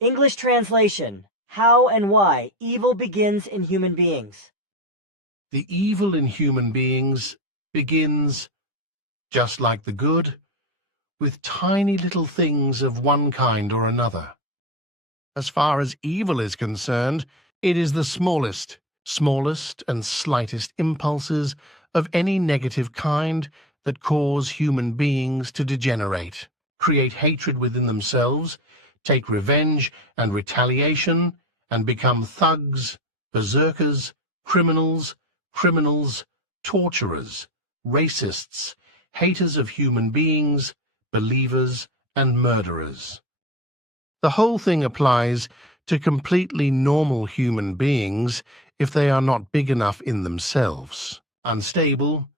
English translation: How and why evil begins in human beings. The evil in human beings begins, just like the good, with tiny little things of one kind or another. As far as evil is concerned, it is the smallest and slightest impulses of any negative kind that cause human beings to degenerate, create hatred within themselves, take revenge and retaliation, and become thugs, berserkers, criminals, torturers, racists, haters of human beings, believers, and murderers. The whole thing applies to completely normal human beings if they are not big enough in themselves, unstable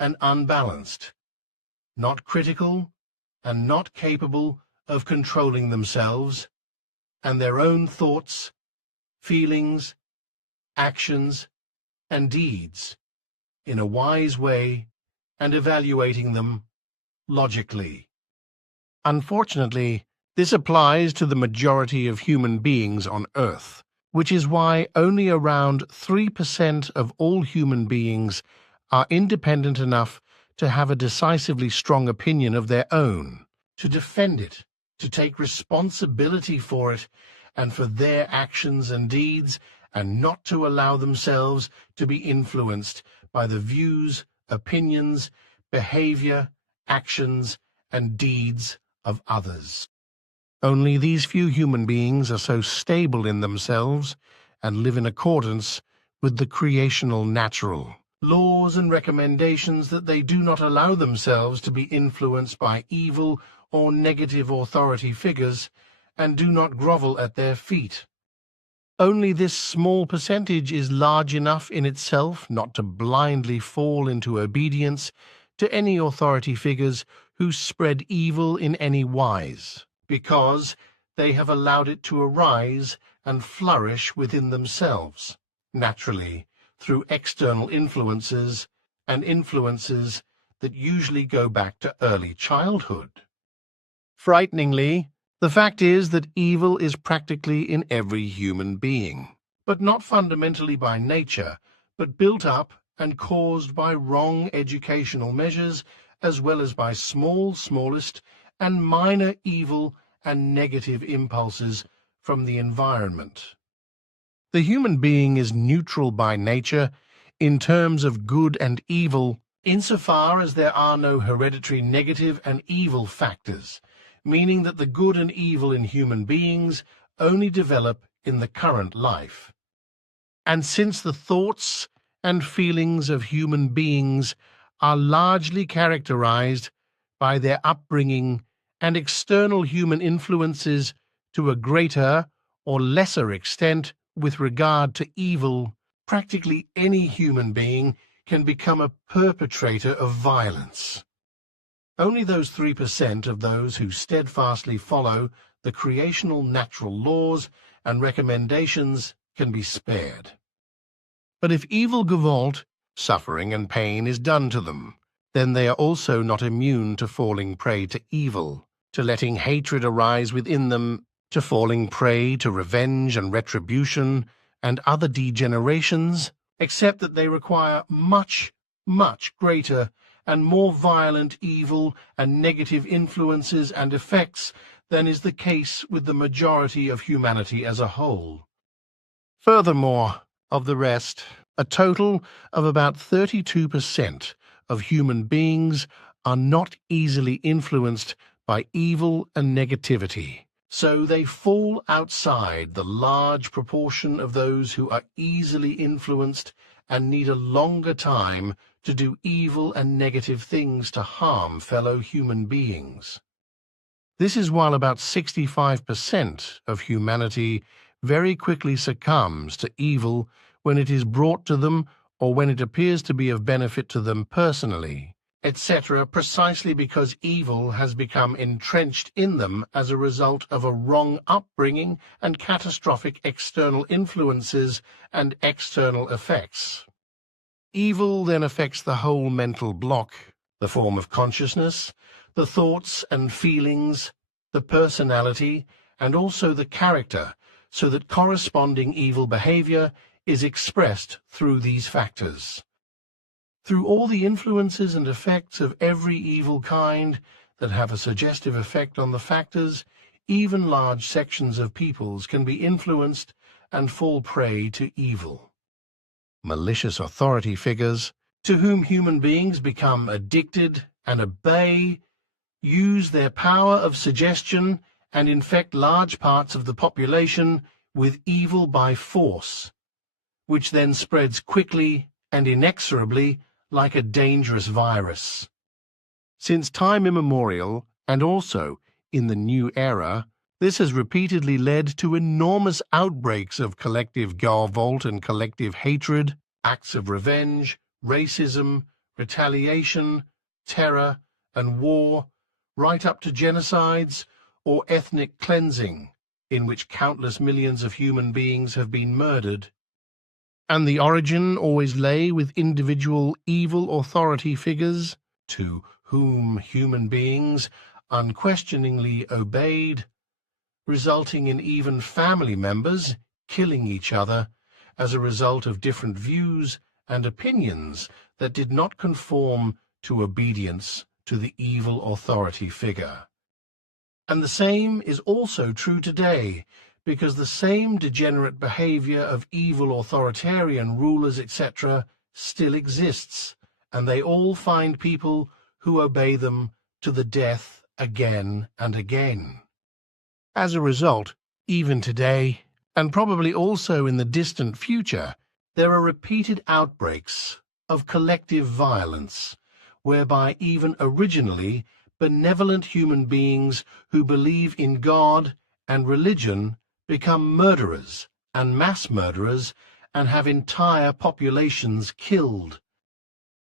and unbalanced, not critical and not capable of controlling themselves and their own thoughts, feelings, actions, and deeds in a wise way and evaluating them logically. Unfortunately, this applies to the majority of human beings on Earth, which is why only around 3% of all human beings are independent enough to have a decisively strong opinion of their own, to defend it, to take responsibility for it and for their actions and deeds, and not to allow themselves to be influenced by the views, opinions, behavior, actions, and deeds of others. Only these few human beings are so stable in themselves and live in accordance with the creational natural laws and recommendations that they do not allow themselves to be influenced by evil or negative authority figures and do not grovel at their feet. Only this small percentage is large enough in itself not to blindly fall into obedience to any authority figures who spread evil in any wise, because they have allowed it to arise and flourish within themselves, naturally, through external influences and influences that usually go back to early childhood. Frighteningly, the fact is that evil is practically in every human being, but not fundamentally by nature, but built up and caused by wrong educational measures, as well as by smallest, and minor evil and negative impulses from the environment. The human being is neutral by nature in terms of good and evil, insofar as there are no hereditary negative and evil factors, meaning that the good and evil in human beings only develop in the current life. And since the thoughts and feelings of human beings are largely characterized by their upbringing and external human influences to a greater or lesser extent with regard to evil, practically any human being can become a perpetrator of violence. Only those 3% of those who steadfastly follow the creational natural laws and recommendations can be spared. But if evil gevalt, suffering and pain is done to them, then they are also not immune to falling prey to evil, to letting hatred arise within them, to falling prey to revenge and retribution and other degenerations, except that they require much greater and more violent evil and negative influences and effects than is the case with the majority of humanity as a whole. Furthermore, of the rest, a total of about 32% of human beings are not easily influenced by evil and negativity, so they fall outside the large proportion of those who are easily influenced and need a longer time to do evil and negative things to harm fellow human beings. This is while about 65% of humanity very quickly succumbs to evil when it is brought to them or when it appears to be of benefit to them personally, etc., precisely because evil has become entrenched in them as a result of a wrong upbringing and catastrophic external influences and external effects. Evil then affects the whole mental block, the form of consciousness, the thoughts and feelings, the personality, and also the character, so that corresponding evil behavior is expressed through these factors. Through all the influences and effects of every evil kind that have a suggestive effect on the factors, even large sections of peoples can be influenced and fall prey to evil. Malicious authority figures, to whom human beings become addicted and obey, use their power of suggestion and infect large parts of the population with evil by force, which then spreads quickly and inexorably like a dangerous virus. Since time immemorial, and also in the new era, this has repeatedly led to enormous outbreaks of collective gavolt and collective hatred, acts of revenge, racism, retaliation, terror, and war, right up to genocides or ethnic cleansing, in which countless millions of human beings have been murdered. And the origin always lay with individual evil authority figures, to whom human beings unquestioningly obeyed, resulting in even family members killing each other as a result of different views and opinions that did not conform to obedience to the evil authority figure. And the same is also true today, because the same degenerate behavior of evil authoritarian rulers, etc., still exists, and they all find people who obey them to the death again and again. As a result, even today, and probably also in the distant future, there are repeated outbreaks of collective violence, whereby even originally benevolent human beings who believe in God and religion become murderers and mass murderers and have entire populations killed.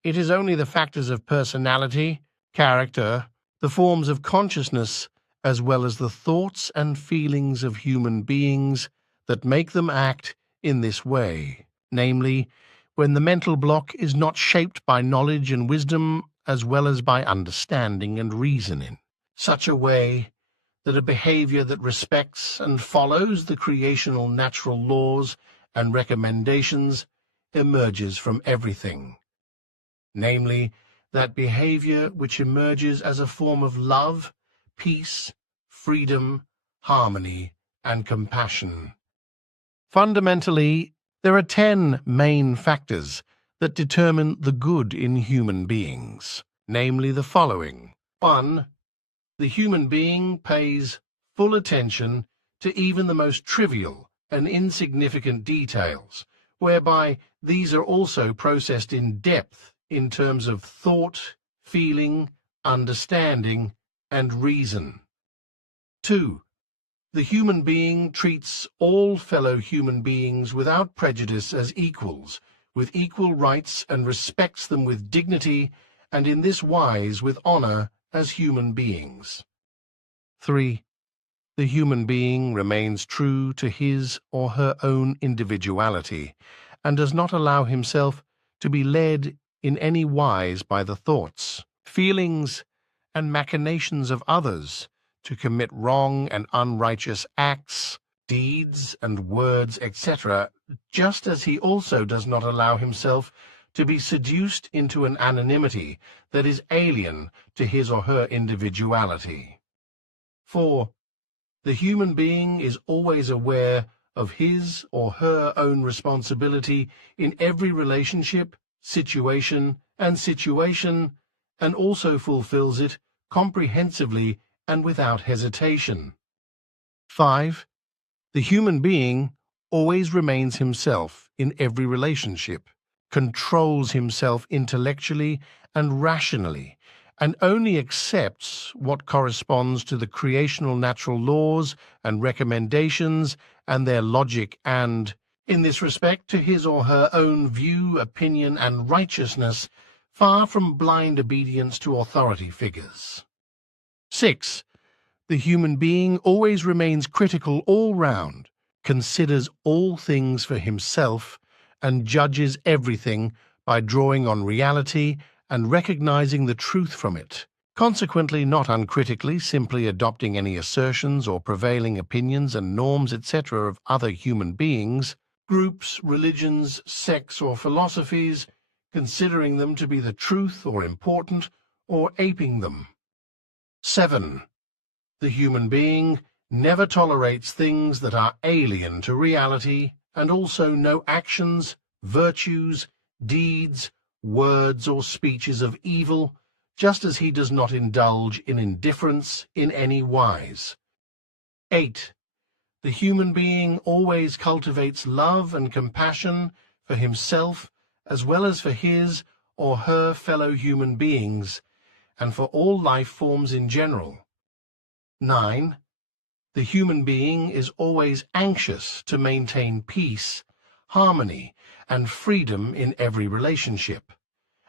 It is only the factors of personality, character, the forms of consciousness, as well as the thoughts and feelings of human beings that make them act in this way, namely, when the mental block is not shaped by knowledge and wisdom as well as by understanding and reason in such a way that a behavior that respects and follows the creational natural laws and recommendations emerges from everything, namely, that behavior which emerges as a form of love, peace, freedom, harmony, and compassion. Fundamentally, there are 10 main factors that determine the good in human beings, namely the following. 1. The human being pays full attention to even the most trivial and insignificant details, whereby these are also processed in depth in terms of thought, feeling, understanding, and reason. 2. The human being treats all fellow human beings without prejudice as equals, with equal rights, and respects them with dignity, and in this wise with honor as human beings. 3. The human being remains true to his or her own individuality, and does not allow himself to be led in any wise by the thoughts, feelings, and machinations of others to commit wrong and unrighteous acts, deeds, and words, etc., just as he also does not allow himself to be seduced into an anonymity that is alien to his or her individuality. 4. The human being is always aware of his or her own responsibility in every relationship, situation, and also fulfills it comprehensively and without hesitation. 5. The human being always remains himself in every relationship, controls himself intellectually and rationally, and only accepts what corresponds to the creational natural laws and recommendations and their logic and, in this respect, to his or her own view, opinion, and righteousness, far from blind obedience to authority figures. 6. The human being always remains critical all round, considers all things for himself, and judges everything by drawing on reality and recognizing the truth from it, consequently not uncritically simply adopting any assertions or prevailing opinions and norms, etc., of other human beings, groups, religions, sects, or philosophies, considering them to be the truth or important, or aping them. 7. The human being never tolerates things that are alien to reality, and also no actions, virtues, deeds, words, or speeches of evil, just as he does not indulge in indifference in any wise. 8. The human being always cultivates love and compassion for himself as well as for his or her fellow human beings, and for all life forms in general. 9. The human being is always anxious to maintain peace, harmony, and freedom in every relationship,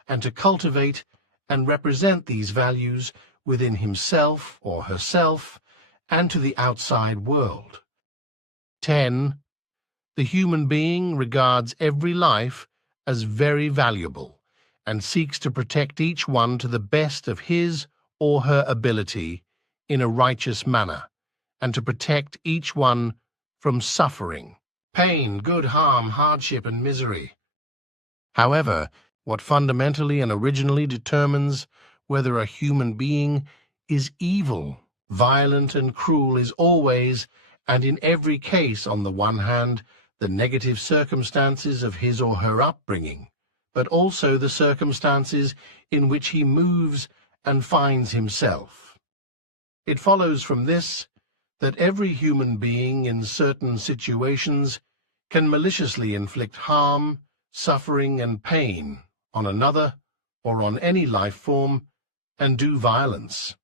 and to cultivate and represent these values within himself or herself and to the outside world. 10. The human being regards every life as very valuable and seeks to protect each one to the best of his or her ability in a righteous manner, and to protect each one from suffering, pain, good, harm, hardship, and misery. However, what fundamentally and originally determines whether a human being is evil, violent, and cruel is always, and in every case, on the one hand, the negative circumstances of his or her upbringing, but also the circumstances in which he moves and finds himself. It follows from this that every human being in certain situations can maliciously inflict harm, suffering, and pain on another or on any life form and do violence.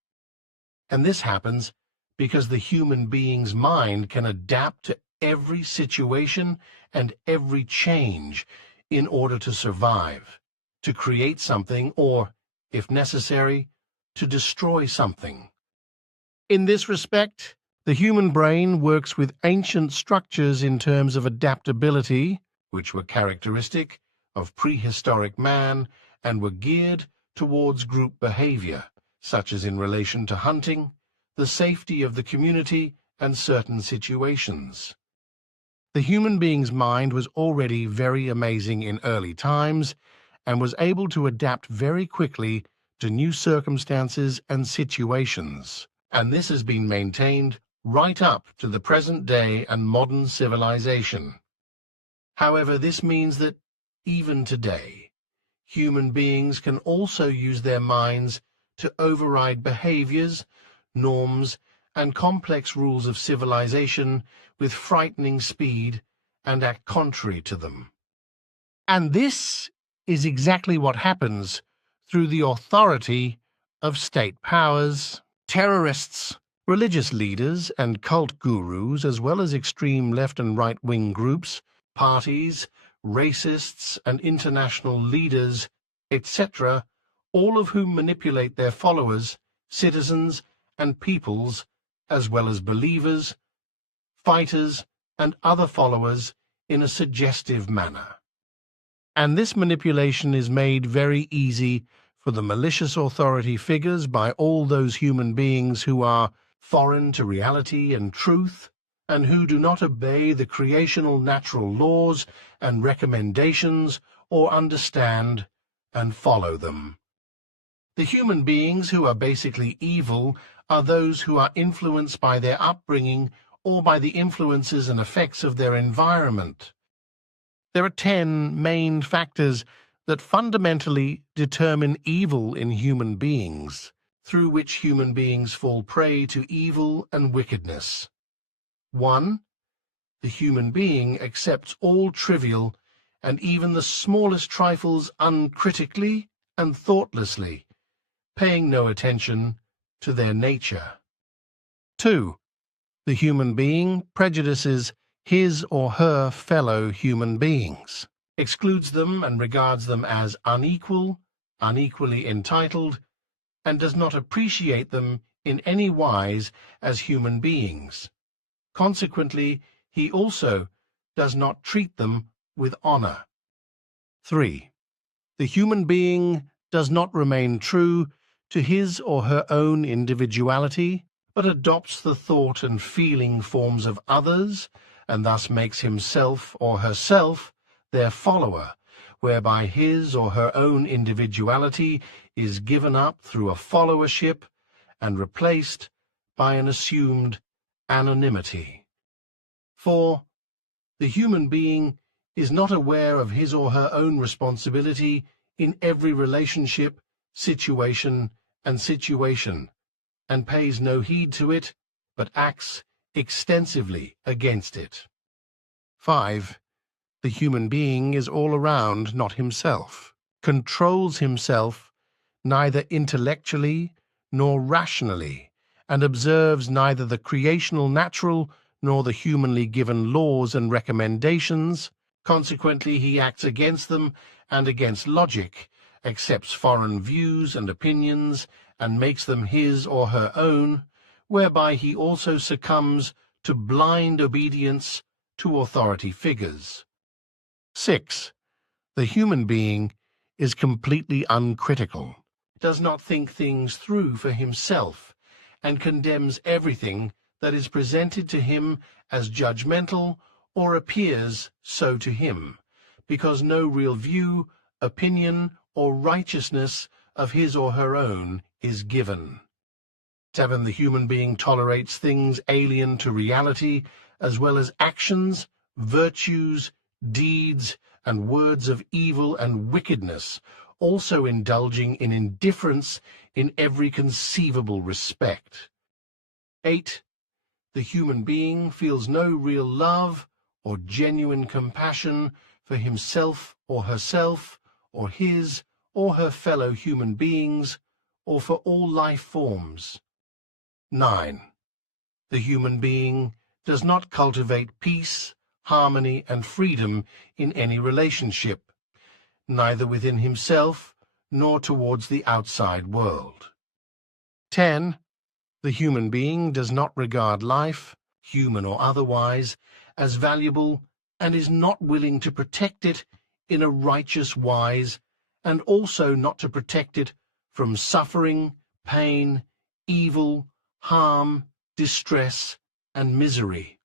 And this happens because the human being's mind can adapt to every situation and every change in order to survive, to create something, or, if necessary, to destroy something. In this respect, the human brain works with ancient structures in terms of adaptability, which were characteristic of prehistoric man and were geared towards group behavior, such as in relation to hunting, the safety of the community, and certain situations. The human being's mind was already very amazing in early times and was able to adapt very quickly to new circumstances and situations, and this has been maintained right up to the present day and modern civilization. However, this means that even today, human beings can also use their minds to override behaviors, norms, and complex rules of civilization with frightening speed and act contrary to them. And this is exactly what happens through the authority of state powers, terrorists, religious leaders, and cult gurus, as well as extreme left and right-wing groups, parties, racists, and international leaders, etc., all of whom manipulate their followers, citizens, and peoples, as well as believers, fighters, and other followers in a suggestive manner. And this manipulation is made very easy for the malicious authority figures by all those human beings who are foreign to reality and truth, and who do not obey the creational natural laws and recommendations or understand and follow them. The human beings who are basically evil are those who are influenced by their upbringing or by the influences and effects of their environment. There are 10 main factors that fundamentally determine evil in human beings, through which human beings fall prey to evil and wickedness. 1. The human being accepts all trivial and even the smallest trifles uncritically and thoughtlessly, paying no attention to their nature. 2. The human being prejudices his or her fellow human beings, excludes them and regards them as unequal, unequally entitled, and does not appreciate them in any wise as human beings. Consequently, he also does not treat them with honor. 3. The human being does not remain true to his or her own individuality, but adopts the thought and feeling forms of others, and thus makes himself or herself their follower, whereby his or her own individuality is given up through a followership and replaced by an assumed anonymity. 4. The human being is not aware of his or her own responsibility in every relationship, situation, and pays no heed to it, but acts extensively against it. 5. The human being is all around not himself, controls himself neither intellectually nor rationally, and observes neither the creational natural nor the humanly given laws and recommendations. Consequently, he acts against them and against logic, accepts foreign views and opinions, and makes them his or her own, whereby he also succumbs to blind obedience to authority figures. 6. The human being is completely uncritical, does not think things through for himself, and condemns everything that is presented to him as judgmental or appears so to him, because no real view, opinion, or righteousness of his or her own is given. 7. The human being tolerates things alien to reality, as well as actions, virtues, deeds, and words of evil and wickedness, also indulging in indifference in every conceivable respect. 8. The human being feels no real love or genuine compassion for himself or herself, or his or her fellow human beings, or for all life forms. 9. The human being does not cultivate peace, harmony, and freedom in any relationship, neither within himself nor towards the outside world. 10. The human being does not regard life, human or otherwise, as valuable, and is not willing to protect it in a righteous wise, and also not to protect it from suffering, pain, evil, harm, distress, and misery.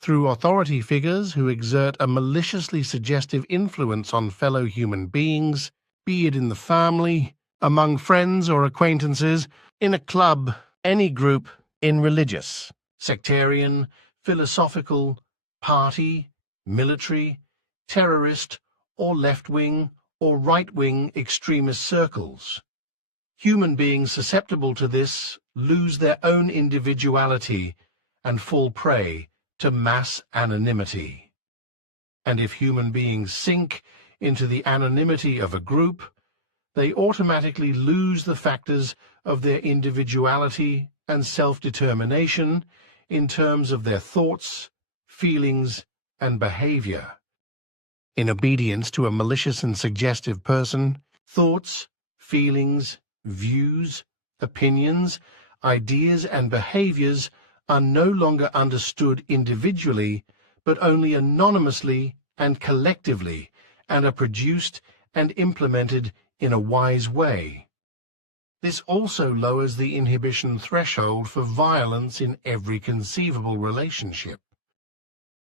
Through authority figures who exert a maliciously suggestive influence on fellow human beings, be it in the family, among friends or acquaintances, in a club, any group, in religious, sectarian, philosophical, party, military, terrorist, or left-wing or right-wing extremist circles. Human beings susceptible to this lose their own individuality and fall prey to mass anonymity. And if human beings sink into the anonymity of a group, they automatically lose the factors of their individuality and self-determination in terms of their thoughts, feelings, and behavior. In obedience to a malicious and suggestive person, thoughts, feelings, views, opinions, ideas, and behaviors are no longer understood individually, but only anonymously and collectively, and are produced and implemented in a wise way. This also lowers the inhibition threshold for violence in every conceivable relationship.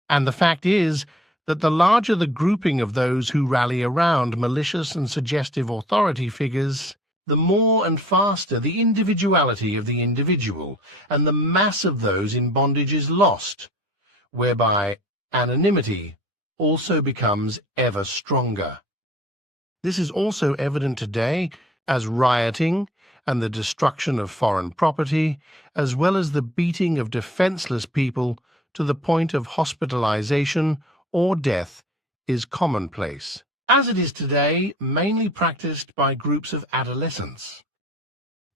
And the fact is that the larger the grouping of those who rally around malicious and suggestive authority figures, the more and faster the individuality of the individual and the mass of those in bondage is lost, whereby anonymity also becomes ever stronger. This is also evident today as rioting and the destruction of foreign property, as well as the beating of defenseless people to the point of hospitalization or death, is commonplace, as it is today mainly practiced by groups of adolescents.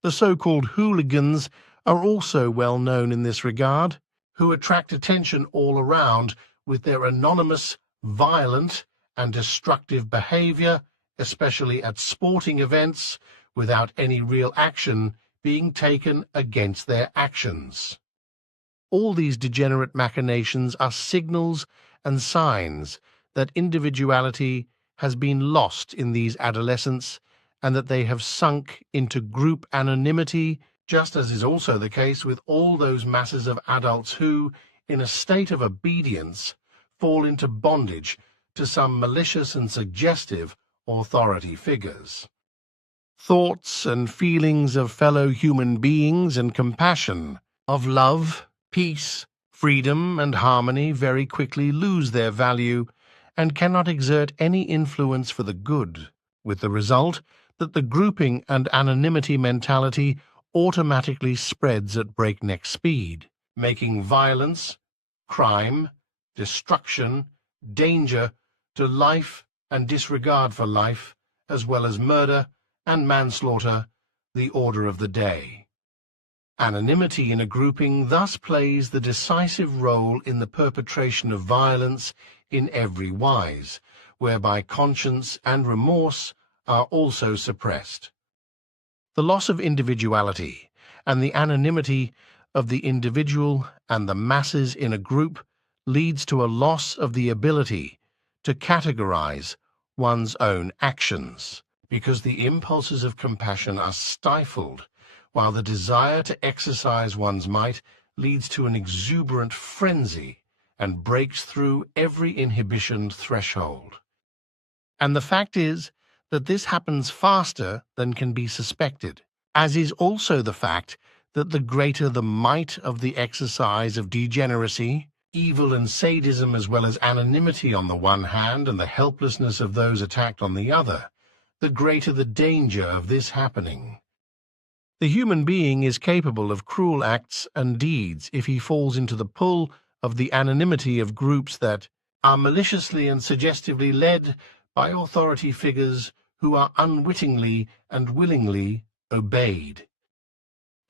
The so-called hooligans are also well known in this regard, who attract attention all around with their anonymous, violent, and destructive behavior, especially at sporting events, without any real action being taken against their actions. All these degenerate machinations are signals and signs that individuality has been lost in these adolescents and that they have sunk into group anonymity, just as is also the case with all those masses of adults who, in a state of obedience, fall into bondage to some malicious and suggestive authority figures. Thoughts and feelings of fellow human beings and compassion, of love, peace, freedom, and harmony very quickly lose their value and cannot exert any influence for the good, with the result that the grouping and anonymity mentality automatically spreads at breakneck speed, making violence, crime, destruction, danger to life and disregard for life, as well as murder and manslaughter, the order of the day. Anonymity in a grouping thus plays the decisive role in the perpetration of violence in every wise, whereby conscience and remorse are also suppressed. The loss of individuality and the anonymity of the individual and the masses in a group leads to a loss of the ability to categorize one's own actions, because the impulses of compassion are stifled, while the desire to exercise one's might leads to an exuberant frenzy and breaks through every inhibition threshold. And the fact is that this happens faster than can be suspected, as is also the fact that the greater the might of the exercise of degeneracy, evil and sadism, as well as anonymity on the one hand and the helplessness of those attacked on the other, the greater the danger of this happening. The human being is capable of cruel acts and deeds if he falls into the pull of the anonymity of groups that are maliciously and suggestively led by authority figures who are unwittingly and willingly obeyed.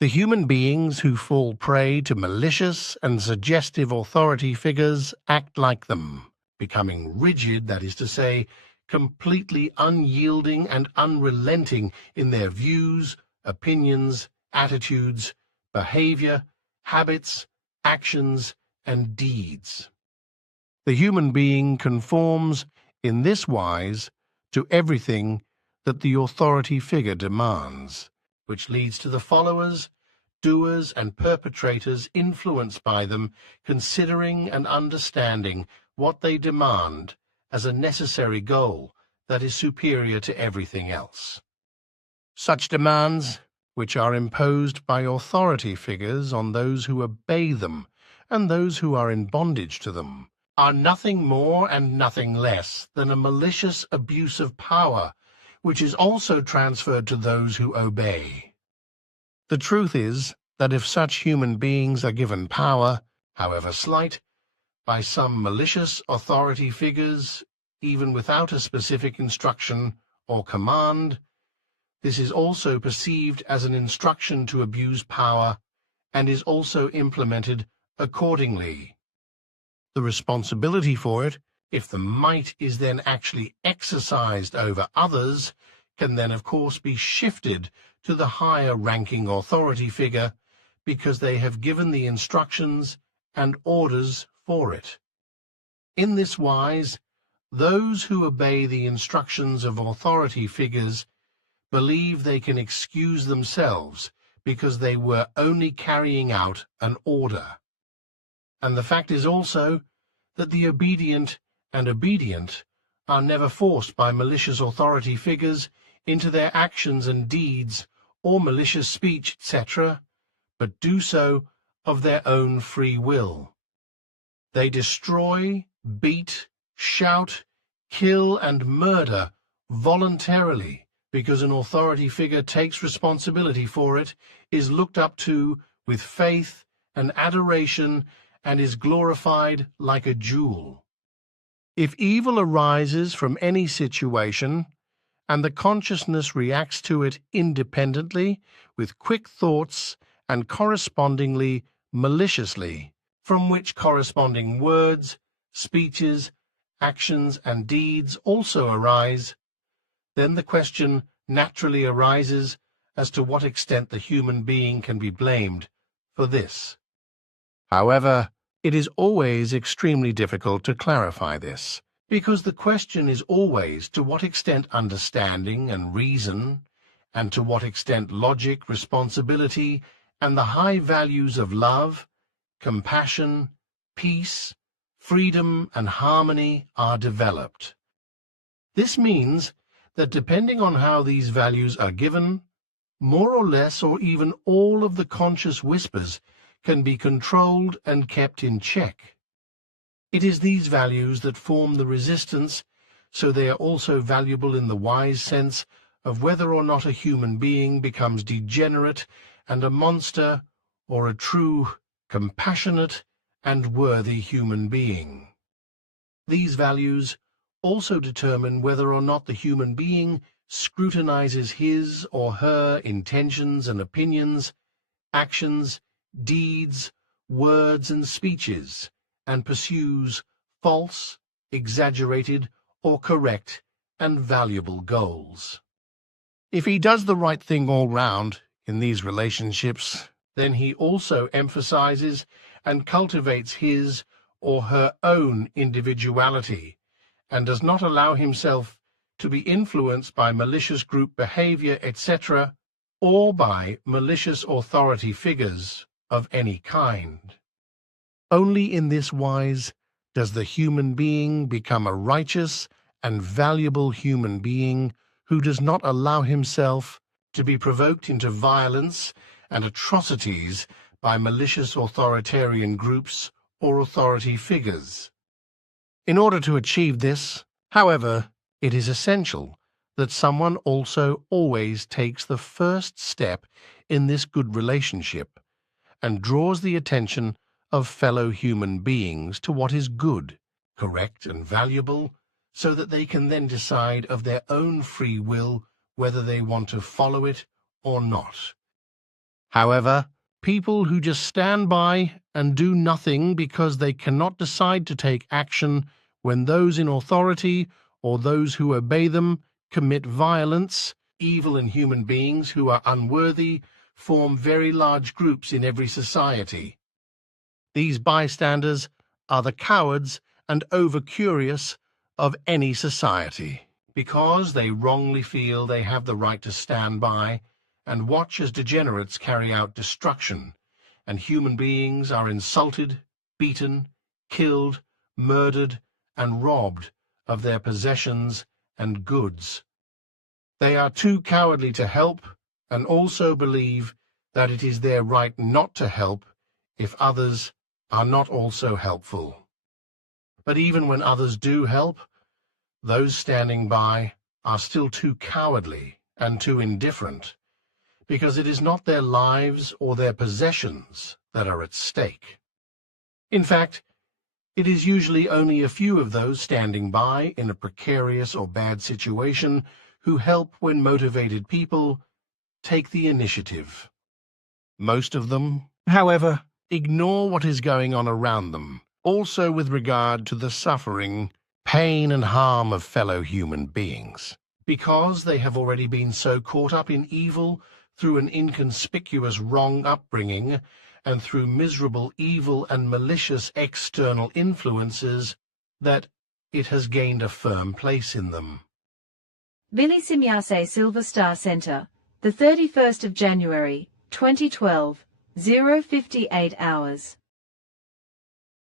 The human beings who fall prey to malicious and suggestive authority figures act like them, becoming rigid, that is to say, completely unyielding and unrelenting in their views, opinions, attitudes, behavior, habits, actions, and deeds. The human being conforms in this wise to everything that the authority figure demands, which leads to the followers, doers, and perpetrators influenced by them considering and understanding what they demand as a necessary goal that is superior to everything else. Such demands, which are imposed by authority figures on those who obey them and those who are in bondage to them, are nothing more and nothing less than a malicious abuse of power, which is also transferred to those who obey. The truth is that if such human beings are given power, however slight, by some malicious authority figures, even without a specific instruction or command, this is also perceived as an instruction to abuse power and is also implemented accordingly. The responsibility for it, if the might is then actually exercised over others, can then of course be shifted to the higher-ranking authority figure because they have given the instructions and orders for it. In this wise, those who obey the instructions of authority figures believe they can excuse themselves because they were only carrying out an order. And the fact is also that the obedient and obedient are never forced by malicious authority figures into their actions and deeds or malicious speech, etc., but do so of their own free will. They destroy, beat, shout, kill, and murder voluntarily because an authority figure takes responsibility for it, is looked up to with faith and adoration, and is glorified like a jewel. If evil arises from any situation, and the consciousness reacts to it independently, with quick thoughts, and correspondingly maliciously, from which corresponding words, speeches, actions, and deeds also arise, then the question naturally arises as to what extent the human being can be blamed for this. However, it is always extremely difficult to clarify this, Because the question is always to what extent understanding and reason, and to what extent logic, responsibility, and the high values of love, compassion, peace, freedom, and harmony are developed. This means that depending on how these values are given, more or less or even all of the conscious whispers can be controlled and kept in check. It is these values that form the resistance, so they are also valuable in the wise sense of whether or not a human being becomes degenerate and a monster, or a true, compassionate, and worthy human being. These values also determine whether or not the human being scrutinizes his or her intentions and opinions, actions, deeds, words, and speeches, and pursues false, exaggerated, or correct and valuable goals. If he does the right thing all round in these relationships, then he also emphasizes and cultivates his or her own individuality and does not allow himself to be influenced by malicious group behavior, etc., or by malicious authority figures of any kind. Only in this wise does the human being become a righteous and valuable human being who does not allow himself to be provoked into violence and atrocities by malicious authoritarian groups or authority figures. In order to achieve this, however, it is essential that someone also always takes the first step in this good relationship and draws the attention of fellow human beings to what is good, correct, and valuable, so that they can then decide of their own free will whether they want to follow it or not. However, people who just stand by and do nothing because they cannot decide to take action when those in authority or those who obey them commit violence, evil, and human beings who are unworthy form very large groups in every society. These bystanders are the cowards and over-curious of any society, because they wrongly feel they have the right to stand by and watch as degenerates carry out destruction, and human beings are insulted, beaten, killed, murdered, and robbed of their possessions and goods. They are too cowardly to help, and also believe that it is their right not to help if others are not also helpful. But even when others do help, those standing by are still too cowardly and too indifferent, because it is not their lives or their possessions that are at stake. In fact, it is usually only a few of those standing by in a precarious or bad situation who help when motivated people take the initiative. Most of them, however, ignore what is going on around them, also with regard to the suffering, pain, and harm of fellow human beings, because they have already been so caught up in evil through an inconspicuous wrong upbringing and through miserable evil and malicious external influences that it has gained a firm place in them. Billy Simyase Silver Star Center, the 31st of January, 2012, 0:58 hours.